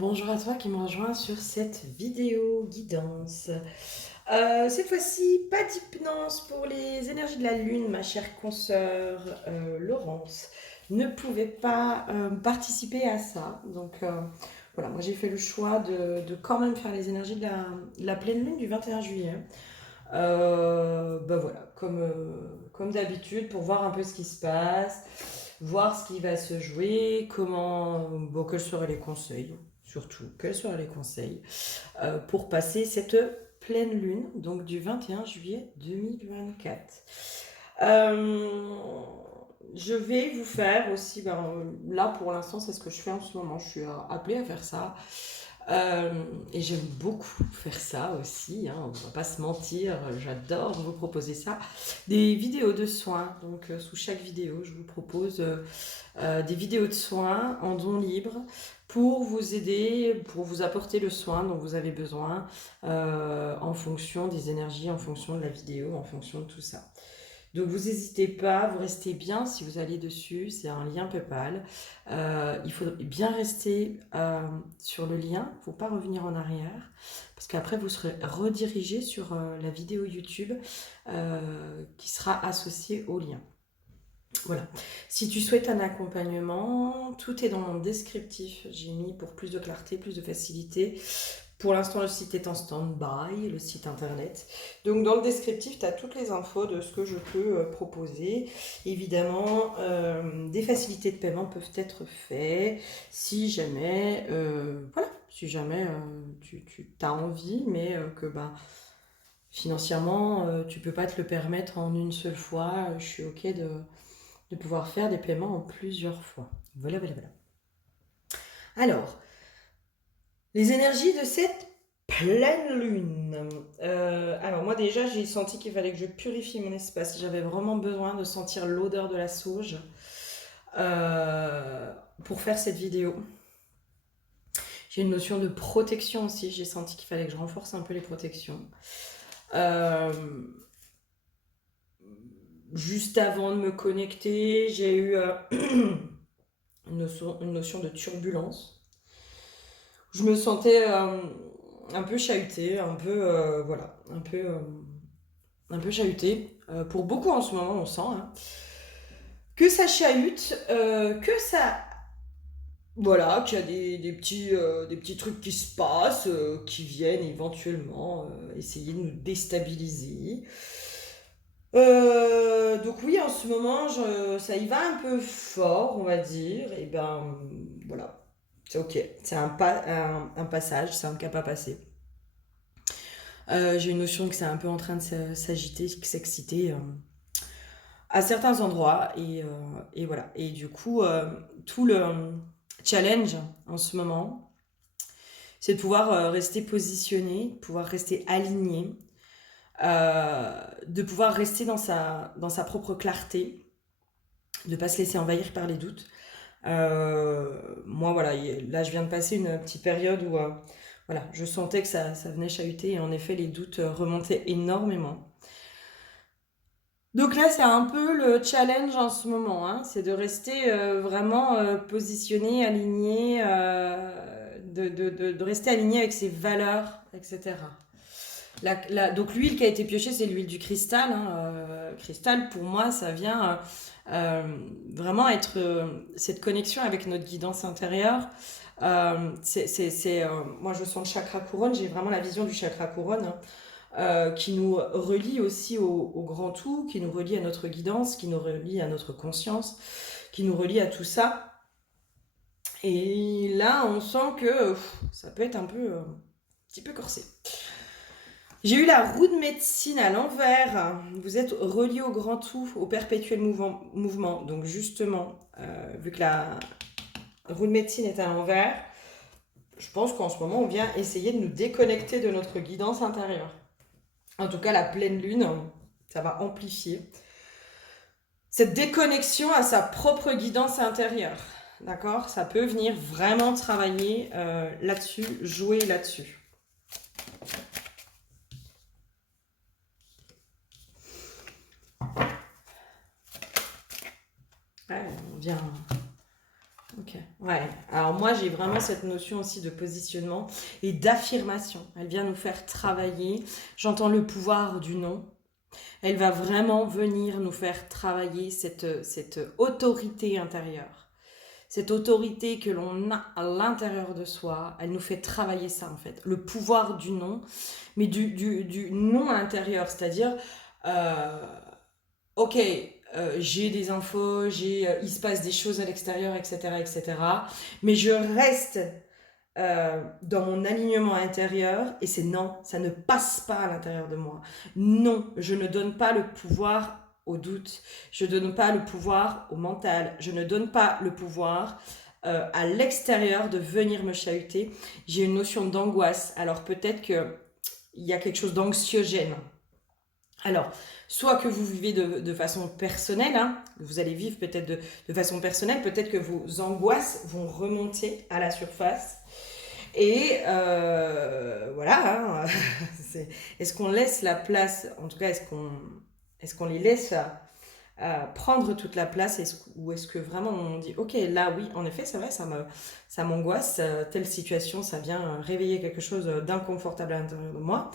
Bonjour à toi qui me rejoins sur cette vidéo guidance. Cette fois-ci, pas d'hypnose pour les énergies de la Lune. Ma chère consoeur Laurence ne pouvait pas participer à ça. Donc voilà, moi j'ai fait le choix de quand même faire les énergies de la pleine Lune du 21 juillet. Ben voilà, comme d'habitude, pour voir un peu ce qui se passe, voir ce qui va se jouer, bon, quels seraient les conseils, surtout, quels seraient les conseils pour passer cette pleine lune, donc du 21 juillet 2024. Euh, je vais vous faire aussi, là pour l'instant c'est ce que je fais en ce moment, je suis appelée à faire ça. Euh, et j'aime beaucoup faire ça aussi, hein, on va pas se mentir, j'adore vous proposer ça. Des vidéos de soins, donc sous chaque vidéo, je vous propose des vidéos de soins en don libre pour vous aider, pour vous apporter le soin dont vous avez besoin en fonction des énergies, en fonction de la vidéo, en fonction de tout ça. Donc vous n'hésitez pas, vous restez bien si vous allez dessus, c'est un lien PayPal. Il faut bien rester sur le lien, il ne faut pas revenir en arrière, parce qu'après vous serez redirigé sur la vidéo YouTube qui sera associée au lien. Voilà. Si tu souhaites un accompagnement, tout est dans mon descriptif. J'ai mis pour plus de clarté, plus de facilité. Pour l'instant, le site est en stand-by, le site internet. Donc, dans le descriptif, tu as toutes les infos de ce que je peux proposer. Évidemment, des facilités de paiement peuvent être faites si jamais, si jamais tu as envie, mais que financièrement, tu peux pas te le permettre en une seule fois. Je suis OK de pouvoir faire des paiements en plusieurs fois. Voilà, voilà, voilà. Alors, les énergies de cette pleine lune. Alors moi déjà, j'ai senti qu'il fallait que je purifie mon espace. J'avais vraiment besoin de sentir l'odeur de la sauge euh, pour faire cette vidéo. J'ai une notion de protection aussi. J'ai senti qu'il fallait que je renforce un peu les protections. Euh, Juste avant de me connecter, j'ai eu une notion de turbulence. Je me sentais un peu chahutée, voilà, un peu chahutée. Pour beaucoup en ce moment, on sent hein, que ça chahute, que ça, voilà, qu'il y a des petits trucs qui se passent, qui viennent éventuellement essayer de nous déstabiliser. Donc oui, en ce moment, ça y va un peu fort, on va dire. Et ben voilà, c'est ok. C'est un passage, c'est un cap à passer. J'ai une notion que c'est un peu en train de s'agiter, de s'exciter à certains endroits. Et voilà. Et du coup, tout le challenge en ce moment, c'est de pouvoir rester positionné, pouvoir rester aligné, de pouvoir rester dans sa propre clarté, de ne pas se laisser envahir par les doutes. Moi, voilà, là, je viens de passer une petite période où voilà, je sentais que ça venait chahuter et en effet, les doutes remontaient énormément. Donc là, c'est un peu le challenge en ce moment, hein, c'est de rester vraiment positionné, aligné, de rester aligné avec ses valeurs, etc. Donc l'huile qui a été piochée, c'est l'huile du cristal. Hein, cristal, pour moi, ça vient vraiment être cette connexion avec notre guidance intérieure. Moi, je sens le chakra couronne, j'ai vraiment la vision du chakra couronne. Hein, qui nous relie aussi au grand tout, qui nous relie à notre guidance, qui nous relie à notre conscience, qui nous relie à tout ça. Et là, on sent que ça peut être un petit peu corsé. J'ai eu la roue de médecine à l'envers. Vous êtes relié au grand tout, au perpétuel mouvement. Donc justement, vu que la roue de médecine est à l'envers, je pense qu'en ce moment, on vient essayer de nous déconnecter de notre guidance intérieure. En tout cas, la pleine lune, ça va amplifier cette déconnexion à sa propre guidance intérieure. D'accord? Ça peut venir vraiment travailler là-dessus, jouer là-dessus. Ouais, Ok, ouais. Alors moi, j'ai vraiment cette notion aussi de positionnement et d'affirmation. Elle vient nous faire travailler. J'entends le pouvoir du non. Elle va vraiment venir nous faire travailler cette autorité intérieure. Cette autorité que l'on a à l'intérieur de soi, elle nous fait travailler ça en fait. Le pouvoir du non, mais du non intérieur. C'est-à-dire, euh, ok, j'ai des infos, il se passe des choses à l'extérieur, etc., etc. Mais je reste dans mon alignement intérieur et c'est non, ça ne passe pas à l'intérieur de moi. Non, je ne donne pas le pouvoir au doute, je ne donne pas le pouvoir au mental, je ne donne pas le pouvoir à l'extérieur de venir me chahuter. J'ai une notion d'angoisse, alors peut-être qu'il y a quelque chose d'anxiogène. Alors, soit que vous vivez de façon personnelle, hein, vous allez vivre peut-être de façon personnelle, peut-être que vos angoisses vont remonter à la surface. Et voilà, hein, est-ce qu'on laisse la place, en tout cas, est-ce qu'on les laisse prendre toute la place ou est-ce que vraiment on dit, ok, là oui, en effet, c'est vrai, ça m'angoisse, telle situation, ça vient réveiller quelque chose d'inconfortable à l'intérieur de moi.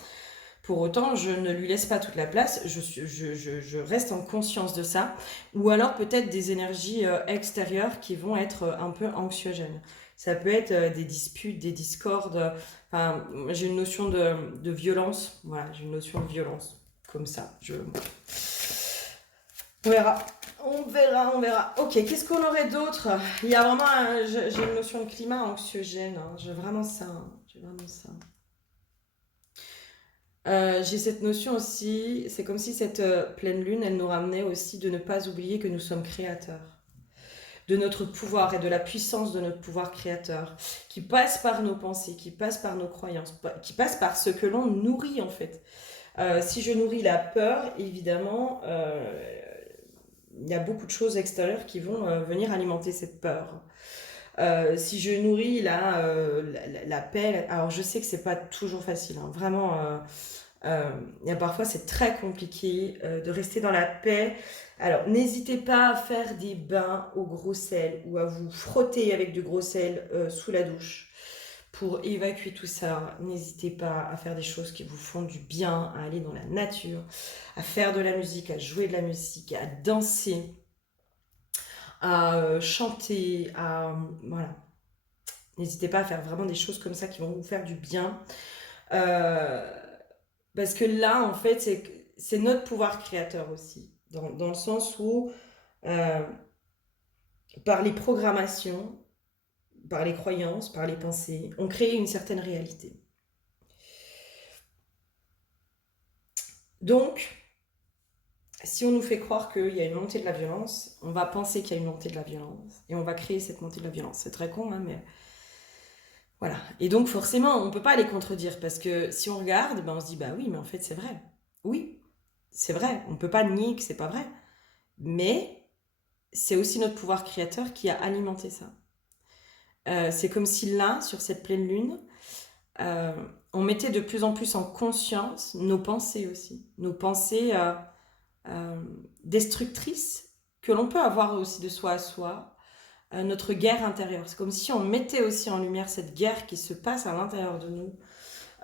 Pour autant, je ne lui laisse pas toute la place, je reste en conscience de ça. Ou alors peut-être des énergies extérieures qui vont être un peu anxiogènes. Ça peut être des disputes, des discordes. Enfin, j'ai une notion de violence. Voilà, j'ai une notion de violence. Comme ça. On verra. On verra. Ok, qu'est-ce qu'on aurait d'autre? Il y a vraiment... j'ai une notion de climat anxiogène. Hein. J'ai vraiment ça. Hein. J'ai vraiment ça. J'ai cette notion aussi, c'est comme si cette pleine lune, elle nous ramenait aussi de ne pas oublier que nous sommes créateurs, de notre pouvoir et de la puissance de notre pouvoir créateur, qui passe par nos pensées, qui passe par nos croyances, qui passe par ce que l'on nourrit en fait. Si je nourris la peur, évidemment, il y a beaucoup de choses extérieures qui vont venir alimenter cette peur. Si je nourris la paix, alors je sais que c'est pas toujours facile, hein, vraiment. Il y a parfois c'est très compliqué de rester dans la paix. Alors n'hésitez pas à faire des bains au gros sel ou à vous frotter avec du gros sel sous la douche pour évacuer tout ça. N'hésitez pas à faire des choses qui vous font du bien, à aller dans la nature, à faire de la musique, à jouer de la musique, à danser, à chanter, voilà. N'hésitez pas à faire vraiment des choses comme ça qui vont vous faire du bien. Euh, Parce que là, en fait, c'est notre pouvoir créateur aussi. Dans le sens où, euh, par les programmations, par les croyances, par les pensées, on crée une certaine réalité. Donc, si on nous fait croire qu'il y a une montée de la violence, on va penser qu'il y a une montée de la violence. Et on va créer cette montée de la violence. C'est très con, hein, mais voilà. Et donc, forcément, on ne peut pas les contredire. Parce que si on regarde, ben, on se dit, bah oui, mais en fait, c'est vrai. Oui, c'est vrai. On ne peut pas nier que c'est pas vrai. Mais c'est aussi notre pouvoir créateur qui a alimenté ça. C'est comme si là, sur cette pleine lune, euh, on mettait de plus en plus en conscience nos pensées aussi. Nos pensées euh, destructrices que l'on peut avoir aussi de soi à soi. Notre guerre intérieure. C'est comme si on mettait aussi en lumière cette guerre qui se passe à l'intérieur de nous.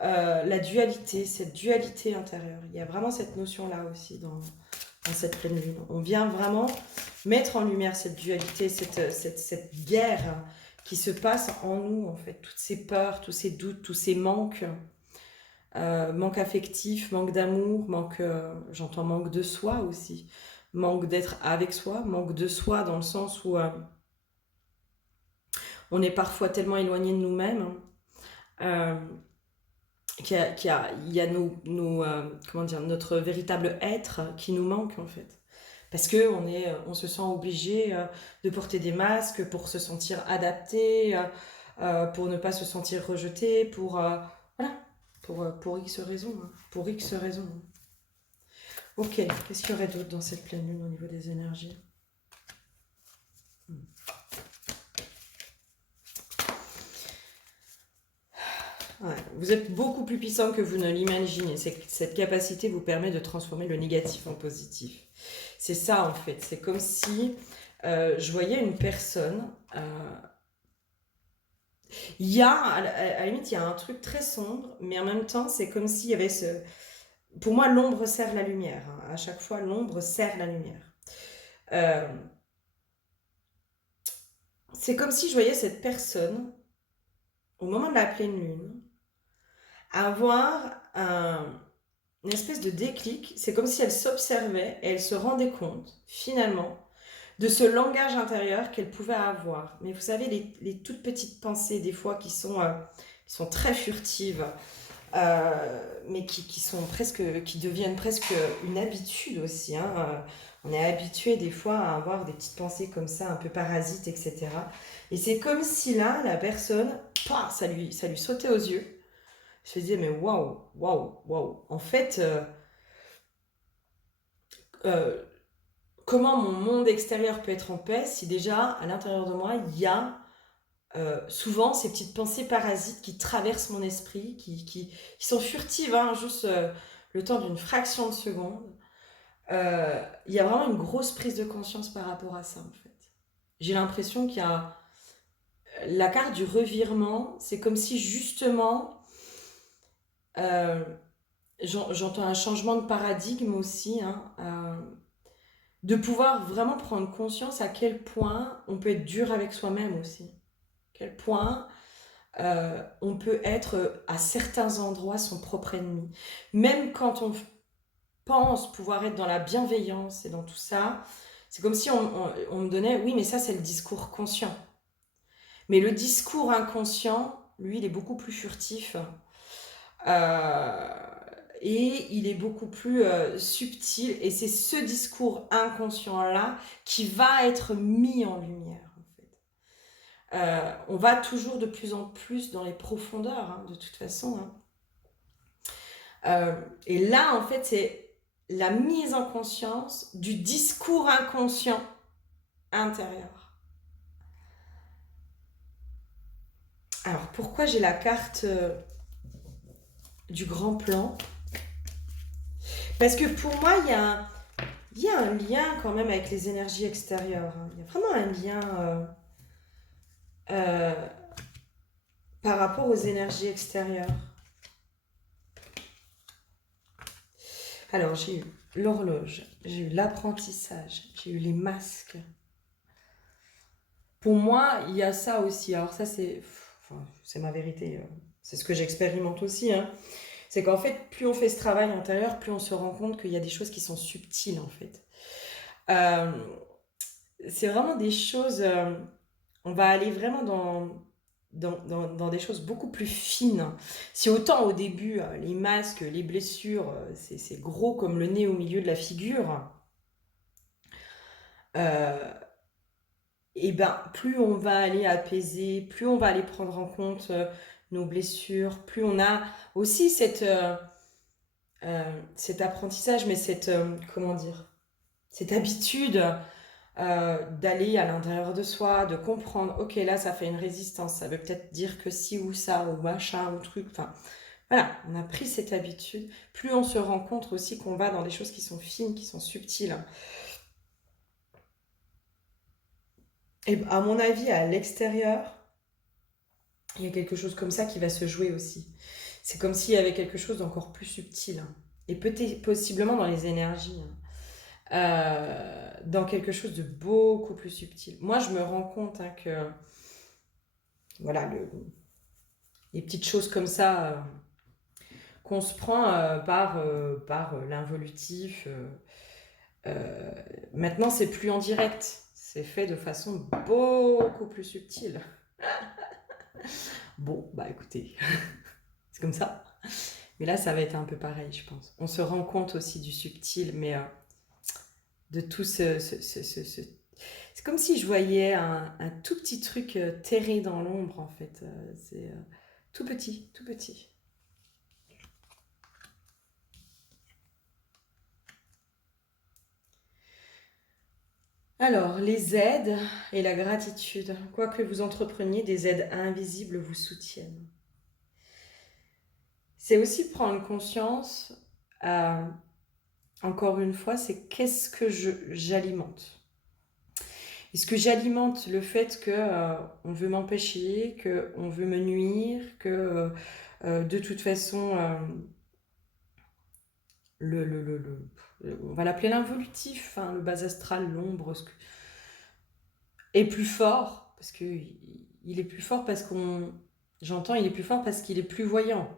La dualité, cette dualité intérieure. Il y a vraiment cette notion-là aussi dans cette pleine lune. On vient vraiment mettre en lumière cette dualité, cette guerre qui se passe en nous, en fait. Toutes ces peurs, tous ces doutes, tous ces manques. Manque affectif, manque d'amour, j'entends manque de soi aussi. Manque d'être avec soi, manque de soi dans le sens où on est parfois tellement éloigné de nous-mêmes. Euh, il y a comment dire, notre véritable être qui nous manque en fait. Parce on se sent obligé de porter des masques pour se sentir adapté, pour ne pas se sentir rejeté, voilà, pour X raisons. Hein, pour X raisons. Ok, qu'est-ce qu'il y aurait d'autre dans cette pleine lune au niveau des énergies? Ouais, vous êtes beaucoup plus puissant que vous ne l'imaginez. Cette capacité vous permet de transformer le négatif en positif. C'est ça en fait. C'est comme si je voyais une personne Il y a, à la limite, il y a un truc très sombre, mais en même temps, c'est comme s'il y avait ce... Pour moi, l'ombre sert la lumière, hein. À chaque fois, l'ombre sert la lumière. Euh, c'est comme si je voyais cette personne, au moment de la pleine lune, avoir une espèce de déclic. C'est comme si elle s'observait et elle se rendait compte, finalement, de ce langage intérieur qu'elle pouvait avoir. Mais vous savez, les toutes petites pensées, des fois, qui sont très furtives, mais qui sont presque, qui deviennent presque une habitude aussi, hein. On est habitué des fois à avoir des petites pensées comme ça, un peu parasites, etc. Et c'est comme si là, la personne, pouah, ça lui sautait aux yeux. Je me disais, mais waouh, waouh, waouh. En fait, euh, comment mon monde extérieur peut être en paix si déjà, à l'intérieur de moi, il y a souvent ces petites pensées parasites qui traversent mon esprit, qui sont furtives, hein, juste le temps d'une fraction de seconde. Il y a vraiment une grosse prise de conscience par rapport à ça, en fait. J'ai l'impression qu'il y a la carte du revirement, c'est comme si justement, euh, j'entends un changement de paradigme aussi, hein, de pouvoir vraiment prendre conscience à quel point on peut être dur avec soi-même aussi. Quel point on peut être à certains endroits son propre ennemi. Même quand on pense pouvoir être dans la bienveillance et dans tout ça, c'est comme si on me donnait, oui, mais ça c'est le discours conscient. Mais le discours inconscient, lui, il est beaucoup plus furtif. Euh, et il est beaucoup plus subtil. Et c'est ce discours inconscient-là qui va être mis en lumière. On va toujours de plus en plus dans les profondeurs, hein, de toute façon, hein. Et là, en fait, c'est la mise en conscience du discours inconscient intérieur. Alors, pourquoi j'ai la carte du grand plan? Parce que pour moi, il y a un lien quand même avec les énergies extérieures, hein. Il y a vraiment un lien euh, par rapport aux énergies extérieures. Alors, j'ai eu l'horloge, j'ai eu l'apprentissage, j'ai eu les masques. Pour moi, il y a ça aussi. Alors ça, c'est ma vérité. C'est ce que j'expérimente aussi, hein. C'est qu'en fait, plus on fait ce travail intérieur, plus on se rend compte qu'il y a des choses qui sont subtiles, en fait. Euh, c'est vraiment des choses... on va aller vraiment dans des choses beaucoup plus fines. Si autant au début, les masques, les blessures, c'est gros comme le nez au milieu de la figure, euh, et ben plus on va aller apaiser, plus on va aller prendre en compte nos blessures, plus on a aussi cet apprentissage, mais comment dire, cette habitude d'aller à l'intérieur de soi, de comprendre, ok, là, ça fait une résistance, ça veut peut-être dire que si ou ça, ou machin, ou truc, enfin, voilà, on a pris cette habitude, plus on se rend compte aussi qu'on va dans des choses qui sont fines, qui sont subtiles. Et à mon avis, à l'extérieur, il y a quelque chose comme ça qui va se jouer aussi. C'est comme s'il y avait quelque chose d'encore plus subtil, hein. Et peut-être possiblement dans les énergies, hein. Dans quelque chose de beaucoup plus subtil. Moi, je me rends compte, hein, que voilà, les petites choses comme ça qu'on se prend par l'involutif. Euh, Maintenant, c'est plus en direct. C'est fait de façon beaucoup plus subtile. Bon, bah écoutez, c'est comme ça. Mais là, ça va être un peu pareil, je pense. On se rend compte aussi du subtil, mais de tout c'est comme si je voyais un tout petit truc terré dans l'ombre, en fait. C'est tout petit, tout petit. Alors, les aides et la gratitude. Quoi que vous entrepreniez, des aides invisibles vous soutiennent. C'est aussi prendre conscience, euh, encore une fois, c'est qu'est-ce que j'alimente. Est-ce que j'alimente le fait que on veut m'empêcher, que on veut me nuire, que de toute façon, on va l'appeler l'involutif, hein, le bas astral, l'ombre, est plus fort, parce que il est plus fort parce qu'on... J'entends, il est plus fort parce qu'il est plus voyant.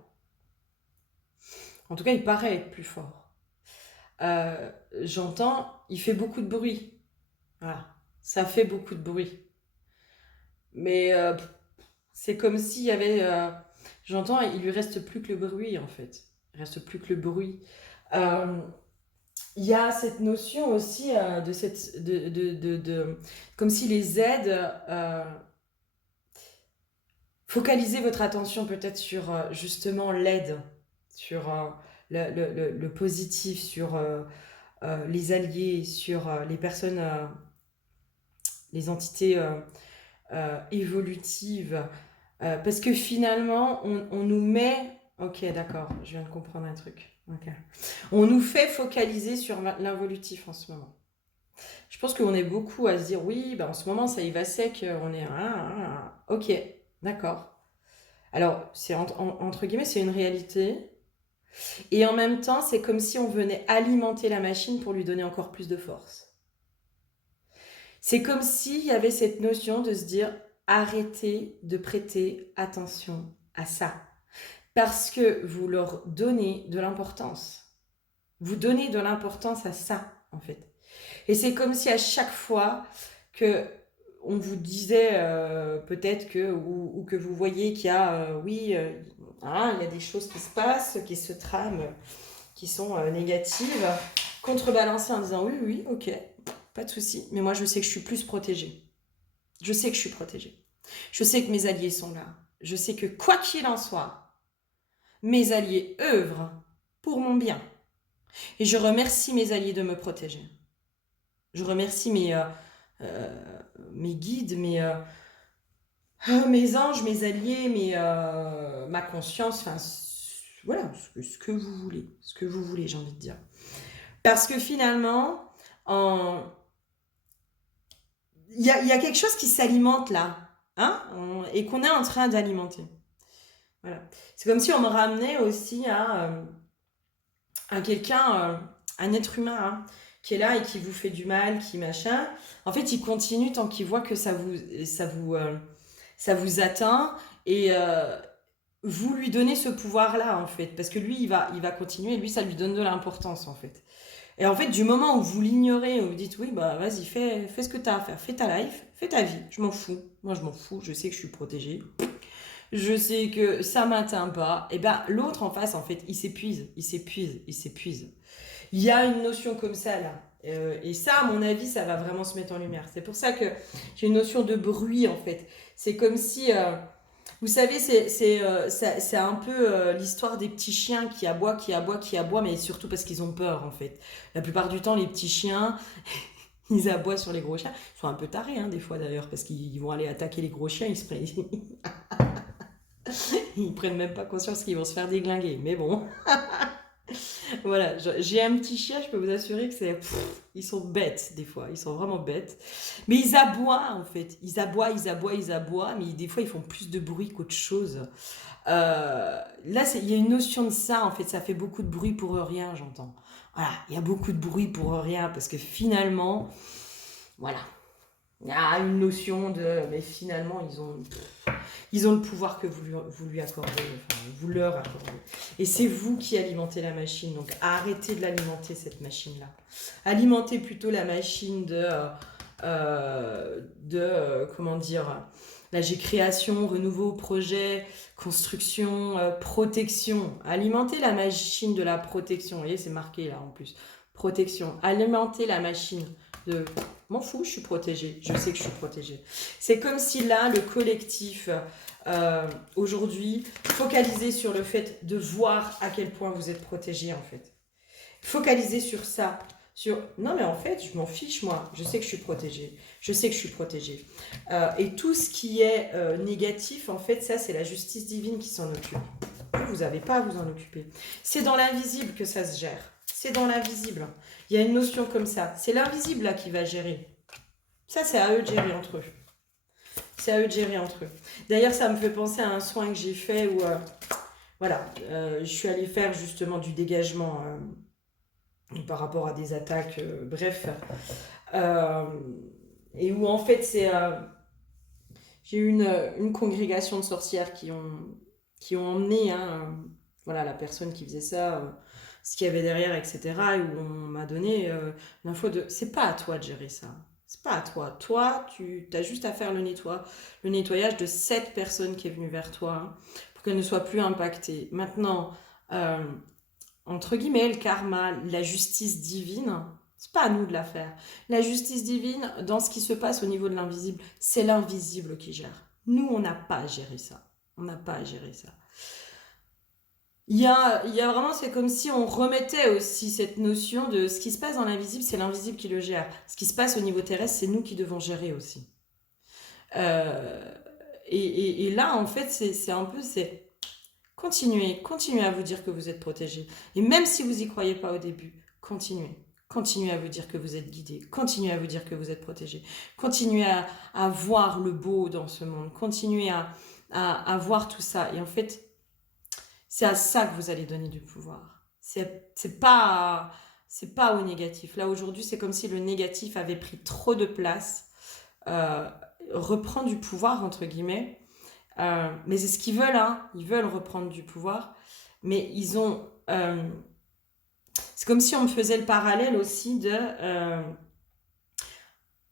En tout cas, il paraît être plus fort. J'entends, il fait beaucoup de bruit. Voilà, ça fait beaucoup de bruit. Mais c'est comme s'il y avait... j'entends, il lui reste plus que le bruit, en fait. Il reste plus que le bruit. Euh, Il y a cette notion aussi de cette... comme si les aides... focalisez votre attention peut-être sur justement l'aide, sur le positif, sur les alliés, sur les personnes, les entités évolutives. Parce que finalement, on nous met... Ok, d'accord, je viens de comprendre un truc. Okay. On nous fait focaliser sur l'involutif en ce moment. Je pense qu'on est beaucoup à se dire, oui, ben en ce moment, ça y va sec, on est... Ok, d'accord. Alors, c'est entre guillemets, c'est une réalité. Et en même temps, c'est comme si on venait alimenter la machine pour lui donner encore plus de force. C'est comme s'il y avait cette notion de se dire, arrêtez de prêter attention à ça. Parce que vous leur donnez de l'importance. Vous donnez de l'importance à ça, en fait. Et c'est comme si à chaque fois que on vous disait peut-être que, ou que vous voyez qu'il y a, il y a des choses qui se passent, qui se trament, qui sont négatives, contrebalancer en disant oui, ok, pas de souci, mais moi je sais que je suis plus protégée. Je sais que je suis protégée. Je sais que mes alliés sont là. Je sais que quoi qu'il en soit, mes alliés œuvrent pour mon bien. Et je remercie mes alliés de me protéger. Je remercie mes guides, mes anges, mes alliés, ma conscience, enfin, voilà, ce que vous voulez, j'ai envie de dire. Parce que finalement, il y a quelque chose qui s'alimente là, hein, et qu'on est en train d'alimenter. Voilà. C'est comme si on me ramenait aussi à quelqu'un, un être humain, hein, qui est là et qui vous fait du mal, qui machin. En fait, il continue tant qu'il voit que ça vous atteint et vous lui donnez ce pouvoir-là, en fait. Parce que lui, il va continuer, et lui, ça lui donne de l'importance, en fait. Et en fait, du moment où vous l'ignorez, où vous dites, oui, bah vas-y, fais ce que tu as à faire, fais ta life, fais ta vie, je m'en fous. Moi, je m'en fous, je sais que je suis protégée. Je sais que ça m'atteint pas. Et ben l'autre en face, en fait, il s'épuise. Il y a une notion comme ça, là. Et ça, à mon avis, ça va vraiment se mettre en lumière. C'est pour ça que j'ai une notion de bruit, en fait. C'est comme si... vous savez, c'est un peu l'histoire des petits chiens qui aboient, mais surtout parce qu'ils ont peur, en fait. La plupart du temps, les petits chiens, ils aboient sur les gros chiens. Ils sont un peu tarés, hein, des fois, d'ailleurs, parce qu'ils vont aller attaquer les gros chiens. Ils prennent même pas conscience qu'ils vont se faire déglinguer. Mais bon... Voilà, j'ai un petit chien, je peux vous assurer que ils sont bêtes des fois, ils sont vraiment bêtes. Mais ils aboient en fait, ils aboient, mais des fois ils font plus de bruit qu'autre chose. Là, il y a une notion de ça en fait, ça fait beaucoup de bruit pour rien, j'entends. Voilà, il y a beaucoup de bruit pour rien parce que finalement, voilà, il y a une notion de, mais finalement ils ont le pouvoir que vous lui accordez, enfin, vous leur accordez. Et c'est vous qui alimentez la machine. Donc arrêtez de l'alimenter, cette machine-là. Alimentez plutôt la machine comment dire, là j'ai création, renouveau, projet, construction, protection. Alimentez la machine de la protection. Vous voyez, c'est marqué là en plus. Protection. Alimentez la machine de... M'en fous, je suis protégée. Je sais que je suis protégée. C'est comme si là, le collectif, aujourd'hui, focalisez sur le fait de voir à quel point vous êtes protégé, en fait. Focalisez sur ça. Non, mais en fait, je m'en fiche, moi. Je sais que je suis protégée. Et tout ce qui est négatif, en fait, ça, c'est la justice divine qui s'en occupe. Vous n'avez pas à vous en occuper. C'est dans l'invisible que ça se gère. C'est dans l'invisible. Il y a une notion comme ça. C'est l'invisible là qui va gérer. Ça, c'est à eux de gérer entre eux. C'est à eux de gérer entre eux. D'ailleurs, ça me fait penser à un soin que j'ai fait où, voilà, je suis allée faire justement du dégagement par rapport à des attaques, bref. Euh, et où en fait, j'ai eu une congrégation de sorcières qui ont emmené voilà, la personne qui faisait ça, ce qu'il y avait derrière, etc. Et où on m'a donné l'info de c'est pas à toi de gérer ça. C'est pas à toi. Toi, tu as juste à faire le nettoyage de cette personne qui est venue vers toi pour qu'elle ne soit plus impactée. Maintenant, euh, entre guillemets, le karma, la justice divine, c'est pas à nous de la faire. La justice divine, dans ce qui se passe au niveau de l'invisible, c'est l'invisible qui gère. Nous, on n'a pas à gérer ça. On n'a pas à gérer ça. Il y a vraiment, c'est comme si on remettait aussi cette notion de ce qui se passe dans l'invisible, c'est l'invisible qui le gère. Ce qui se passe au niveau terrestre, c'est nous qui devons gérer aussi. Euh, et là, en fait, c'est un peu, c'est continuez à vous dire que vous êtes protégé. Et même si vous n'y croyez pas au début, continuez. Continuez à vous dire que vous êtes guidé. Continuez à vous dire que vous êtes protégé. Continuez à voir le beau dans ce monde. Continuez à voir tout ça. Et en fait, c'est à ça que vous allez donner du pouvoir. C'est pas au négatif. Là, aujourd'hui, c'est comme si le négatif avait pris trop de place, euh, reprend du pouvoir, entre guillemets. Mais c'est ce qu'ils veulent, hein. Ils veulent reprendre du pouvoir. Mais ils ont. C'est comme si on me faisait le parallèle aussi de.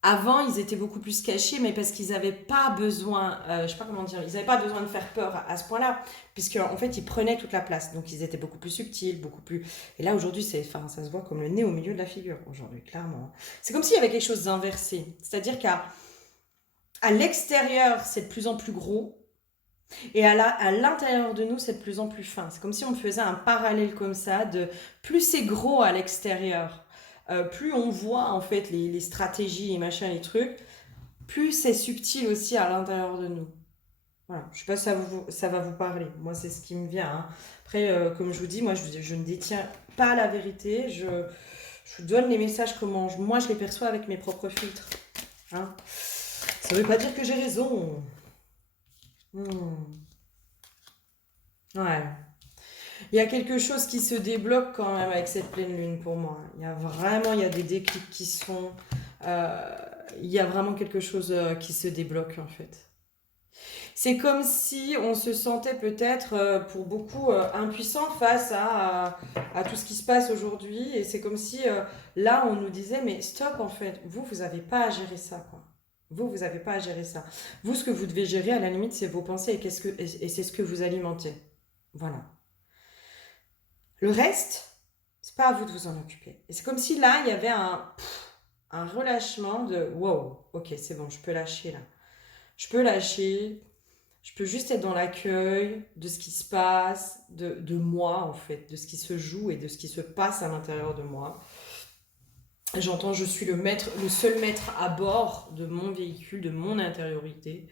Avant, ils étaient beaucoup plus cachés, mais parce qu'ils n'avaient pas besoin, je sais pas comment dire, ils n'avaient pas besoin de faire peur à ce point-là, puisque en fait, ils prenaient toute la place. Donc, ils étaient beaucoup plus subtils, beaucoup plus. Et là, aujourd'hui, enfin, ça se voit comme le nez au milieu de la figure, aujourd'hui, clairement. C'est comme s'il y avait quelque chose d'inversé. C'est-à-dire à l'extérieur, c'est de plus en plus gros, et à l'intérieur de nous, c'est de plus en plus fin. C'est comme si on faisait un parallèle comme ça, de plus c'est gros à l'extérieur, plus on voit en fait les stratégies, les machins, les trucs, plus c'est subtil aussi à l'intérieur de nous. Voilà, je sais pas si ça va vous parler. Moi, c'est ce qui me vient, hein. Après, comme je vous dis, moi, je ne détiens pas la vérité. Je vous donne les messages comment moi, je les perçois avec mes propres filtres. Hein. Ça veut pas dire que j'ai raison. Hmm. Ouais. Il y a quelque chose qui se débloque quand même avec cette pleine lune pour moi. Il y a des déclics qui se font. euh, il y a vraiment quelque chose qui se débloque en fait. C'est comme si on se sentait peut-être pour beaucoup impuissant face à tout ce qui se passe aujourd'hui. Et c'est comme si là on nous disait mais stop en fait, vous n'avez pas à gérer ça quoi. Vous n'avez pas à gérer ça. Vous, ce que vous devez gérer, à la limite, c'est vos pensées et c'est ce que vous alimentez. Voilà. Le reste, c'est pas à vous de vous en occuper. Et c'est comme si là, il y avait un relâchement de wow, ok, c'est bon, je peux lâcher là. Je peux lâcher, je peux juste être dans l'accueil de ce qui se passe, de moi en fait, de ce qui se joue et de ce qui se passe à l'intérieur de moi. J'entends, je suis le seul maître à bord de mon véhicule, de mon intériorité,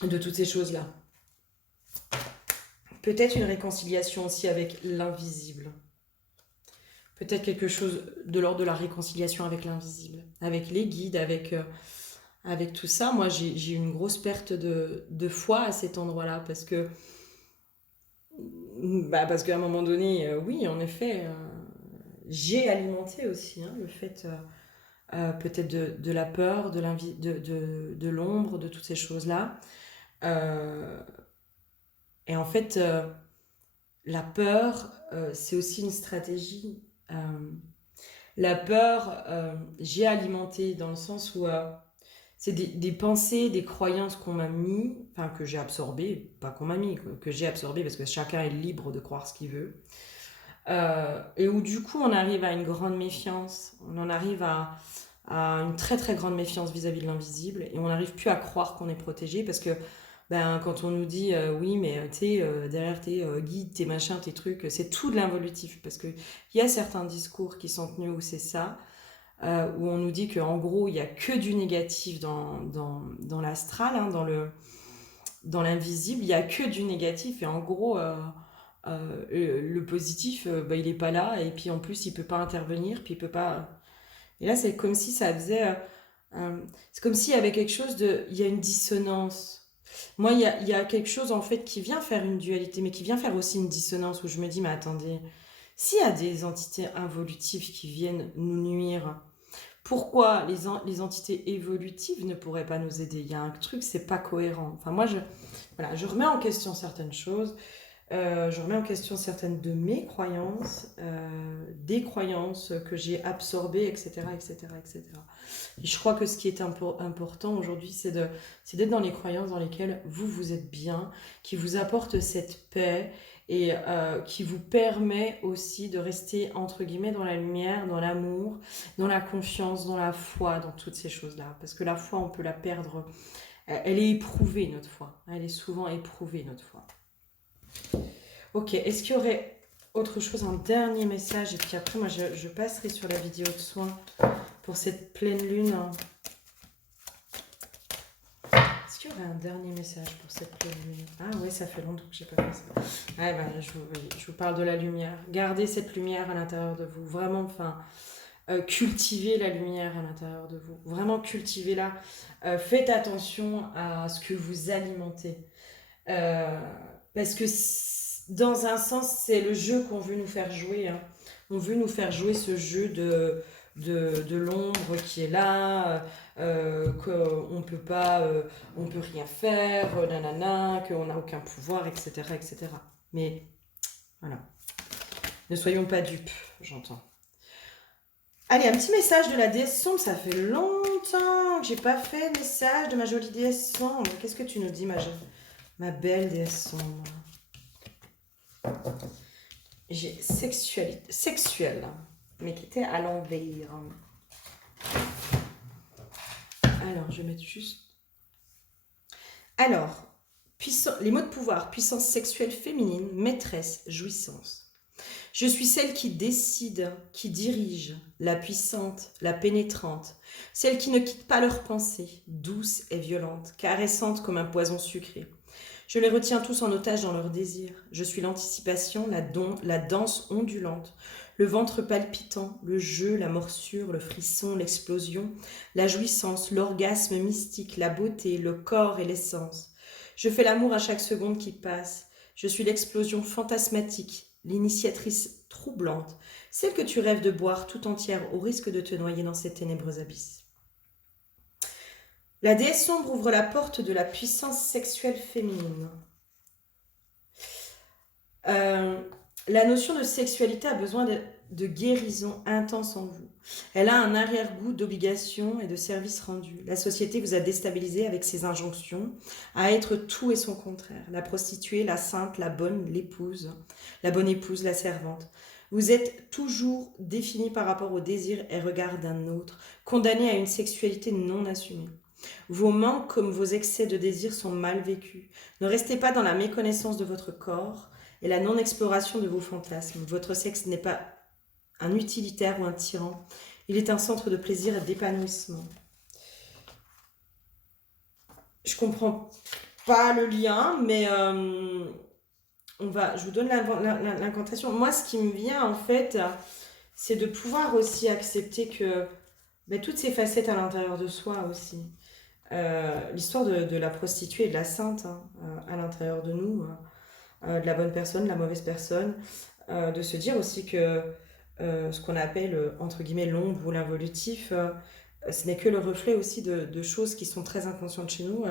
de toutes ces choses-là. Peut-être une réconciliation aussi avec l'invisible. Peut-être quelque chose de l'ordre de la réconciliation avec l'invisible, avec les guides, avec tout ça. Moi, j'ai eu une grosse perte de foi à cet endroit-là parce qu'à un moment donné, oui, en effet, j'ai alimenté aussi le fait peut-être de la peur, de l'ombre, de toutes ces choses-là. Euh, et en fait, la peur, c'est aussi une stratégie. La peur, j'ai alimenté dans le sens où c'est des pensées, des croyances qu'on m'a mis, enfin que j'ai absorbées, pas qu'on m'a mis, que j'ai absorbées parce que chacun est libre de croire ce qu'il veut. Et où du coup on arrive à une grande méfiance, on en arrive à une très très grande méfiance vis-à-vis de l'invisible et on n'arrive plus à croire qu'on est protégé parce que ben, quand on nous dit oui mais tu sais derrière tes guides, tes machins, tes trucs, c'est tout de l'involutif parce qu'il y a certains discours qui sont tenus où c'est ça, où on nous dit qu'en gros il n'y a que du négatif dans l'astral, hein, dans l'invisible, il n'y a que du négatif et en gros le positif bah, il est pas là et puis en plus il peut pas intervenir puis il peut pas et là c'est comme si ça faisait C'est comme s'il y avait quelque chose de... Il y a une dissonance. Moi, il y a quelque chose, en fait, qui vient faire une dualité, mais qui vient faire aussi une dissonance, où je me dis, mais attendez, s'il y a des entités involutives qui viennent nous nuire, pourquoi les entités évolutives ne pourraient pas nous aider? Il y a un truc, c'est pas cohérent. Enfin, moi, voilà, je remets en question certaines choses. Je remets en question certaines de mes croyances, des croyances que j'ai absorbées, etc., etc., etc. Et je crois que ce qui est important aujourd'hui, c'est d'être dans les croyances dans lesquelles vous êtes bien, qui vous apportent cette paix et qui vous permet aussi de rester, entre guillemets, dans la lumière, dans l'amour, dans la confiance, dans la foi, dans toutes ces choses-là. Parce que la foi, on peut la perdre. Elle est éprouvée, notre foi. Elle est souvent éprouvée, notre foi. Ok, est-ce qu'il y aurait autre chose, un dernier message? Et puis après, moi, je passerai sur la vidéo de soins pour cette pleine lune. Est-ce qu'il y aurait un dernier message pour cette pleine lune? Ah ouais, ça fait longtemps que j'ai pas fait ça. Ouais, ben, je vous parle de la lumière. Gardez cette lumière à l'intérieur de vous. Vraiment, enfin, cultivez la lumière à l'intérieur de vous. Vraiment, cultivez-la. Faites attention à ce que vous alimentez. Parce que dans un sens, c'est le jeu qu'on veut nous faire jouer. Hein. On veut nous faire jouer ce jeu de l'ombre qui est là, qu'on peut pas, on peut rien faire, nanana, qu'on n'a aucun pouvoir, etc., etc. Mais voilà, ne soyons pas dupes, j'entends. Allez, un petit message de la déesse sombre, ça fait longtemps que j'ai pas fait de message de ma jolie déesse sombre. Qu'est-ce que tu nous dis, ma belle déesse sombre? J'ai sexuelle, mais qui était à l'envers. Alors, je vais mettre juste... Alors, les mots de pouvoir, puissance sexuelle féminine, maîtresse, jouissance. Je suis celle qui décide, qui dirige, la puissante, la pénétrante, celle qui ne quitte pas leurs pensées, douce et violente, caressante comme un poison sucré. Je les retiens tous en otage dans leurs désirs. Je suis l'anticipation, la danse ondulante, le ventre palpitant, le jeu, la morsure, le frisson, l'explosion, la jouissance, l'orgasme mystique, la beauté, le corps et l'essence. Je fais l'amour à chaque seconde qui passe. Je suis l'explosion fantasmatique, l'initiatrice troublante, celle que tu rêves de boire tout entière au risque de te noyer dans ces ténébreux abysses. La déesse sombre ouvre la porte de la puissance sexuelle féminine. La notion de sexualité a besoin de guérison intense en vous. Elle a un arrière-goût d'obligation et de service rendu. La société vous a déstabilisé avec ses injonctions à être tout et son contraire. La prostituée, la sainte, la bonne épouse, la servante. Vous êtes toujours défini par rapport au désir et regard d'un autre, condamné à une sexualité non assumée. Vos manques comme vos excès de désir sont mal vécus. Ne restez pas dans la méconnaissance de votre corps et la non-exploration de vos fantasmes. Votre sexe n'est pas un utilitaire ou un tyran. Il est un centre de plaisir et d'épanouissement. Je comprends pas le lien, mais je vous donne l'incantation. Moi, ce qui me vient, en fait, c'est de pouvoir aussi accepter que toutes ces facettes à l'intérieur de soi aussi. L'histoire de la prostituée et de la sainte à l'intérieur de nous, de la bonne personne, de la mauvaise personne, de se dire aussi que ce qu'on appelle entre guillemets l'ombre ou l'involutif, ce n'est que le reflet aussi de choses qui sont très inconscientes chez nous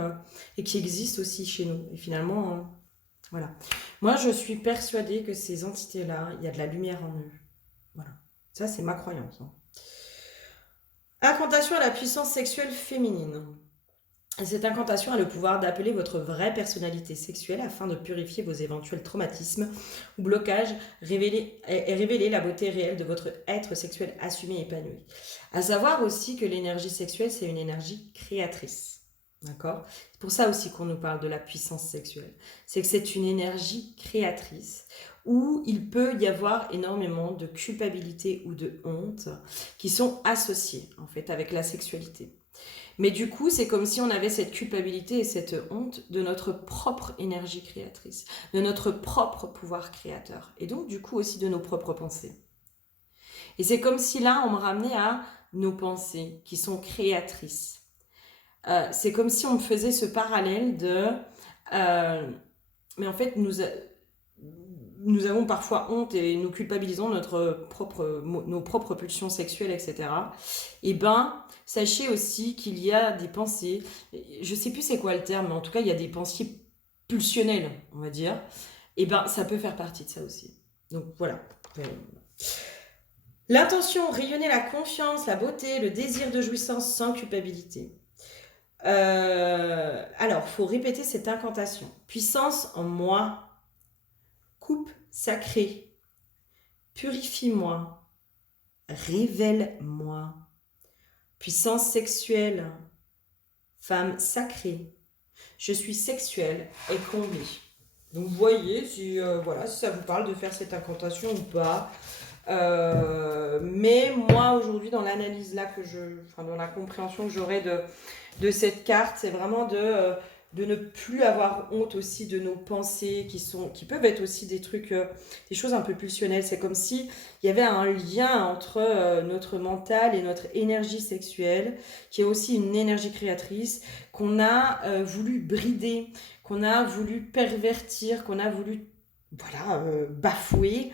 et qui existent aussi chez nous. Et finalement, voilà. Moi, je suis persuadée que ces entités-là, il y a de la lumière en eux. Voilà. Ça, c'est ma croyance. Incantation à la puissance sexuelle féminine. Cette incantation a le pouvoir d'appeler votre vraie personnalité sexuelle afin de purifier vos éventuels traumatismes ou blocages et révéler la beauté réelle de votre être sexuel assumé et épanoui. À savoir aussi que l'énergie sexuelle, c'est une énergie créatrice. D'accord ? C'est pour ça aussi qu'on nous parle de la puissance sexuelle. C'est que c'est une énergie créatrice où il peut y avoir énormément de culpabilité ou de honte qui sont associées en fait avec la sexualité. Mais du coup, c'est comme si on avait cette culpabilité et cette honte de notre propre énergie créatrice, de notre propre pouvoir créateur, et donc du coup aussi de nos propres pensées. Et c'est comme si là, on me ramenait à nos pensées qui sont créatrices. C'est comme si on me faisait ce parallèle de... mais en fait, nous avons parfois honte et nous culpabilisons nos propres pulsions sexuelles, etc. Et ben, sachez aussi qu'il y a des pensées, je sais plus c'est quoi le terme, mais en tout cas, il y a des pensées pulsionnelles, on va dire. Et ben, ça peut faire partie de ça aussi. Donc voilà. L'intention, rayonner la confiance, la beauté, le désir de jouissance sans culpabilité. Alors, faut répéter cette incantation. Puissance en moi, coupe sacrée, purifie-moi, révèle-moi. Puissance sexuelle, femme sacrée, je suis sexuelle et comblée. Donc vous voyez si, voilà, si ça vous parle de faire cette incantation ou pas. Mais moi aujourd'hui dans l'analyse là dans la compréhension que j'aurai de cette carte, c'est vraiment de ne plus avoir honte aussi de nos pensées qui peuvent être aussi des trucs, des choses un peu pulsionnelles. C'est comme si il y avait un lien entre notre mental et notre énergie sexuelle, qui est aussi une énergie créatrice, qu'on a voulu brider, qu'on a voulu pervertir, qu'on a voulu bafouer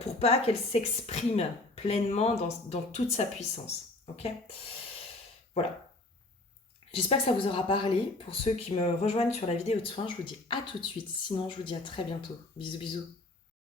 pour pas qu'elle s'exprime pleinement dans toute sa puissance. Ok ? Voilà. J'espère que ça vous aura parlé. Pour ceux qui me rejoignent sur la vidéo de soins, je vous dis à tout de suite. Sinon, je vous dis à très bientôt. Bisous, bisous.